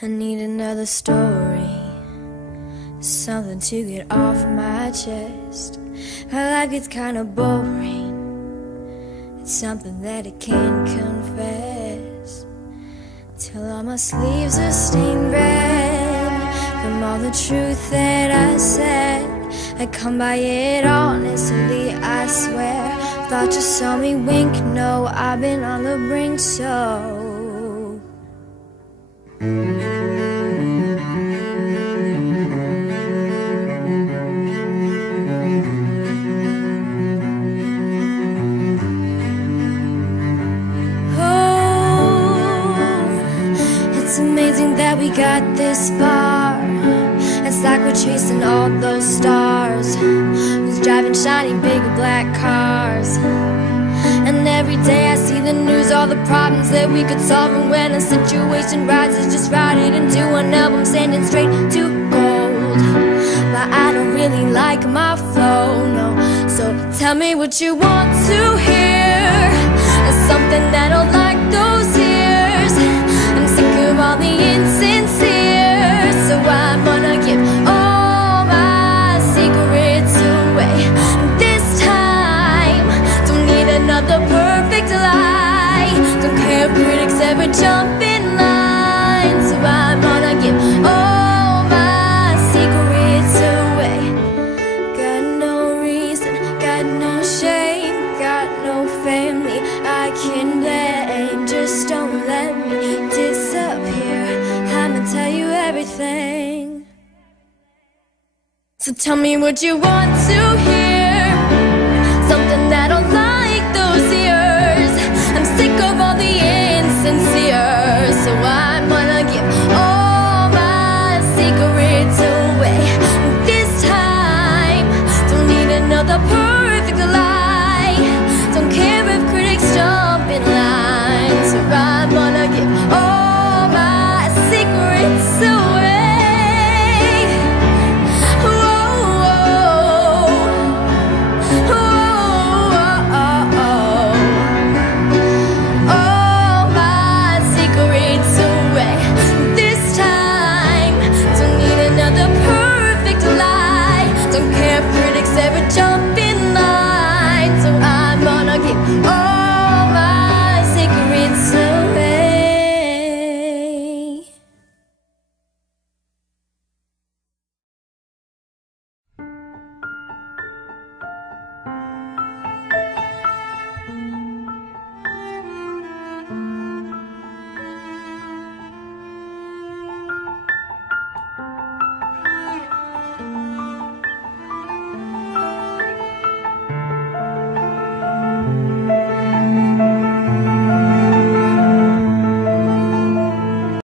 I need another story, something to get off my chest. My life gets kinda boring, it's something that I can't confess. Till all my sleeves are stained red from all the truth that I said. I come by it honestly, I swear. Thought you saw me wink, no, I've been on the brink, so it's amazing that we got this far. It's like we're chasing all those stars. Who's driving shiny big black cars? And every day I see the news, all the problems that we could solve. And when a situation rises, just write it into an album, sending straight to gold. But I don't really like my flow, no. So tell me what you want to hear. It's something that'll like those ears. I'm sick of all the insincere, so I'm gonna give all my secrets away. This time, don't need another perfect lie. Don't care if critics ever jump in line, so I'm gonna give all my secrets away. Got no reason, got no shame, got no family I can blame. Just don't let me disappear, I'ma tell you everything. So tell me what you want to hear.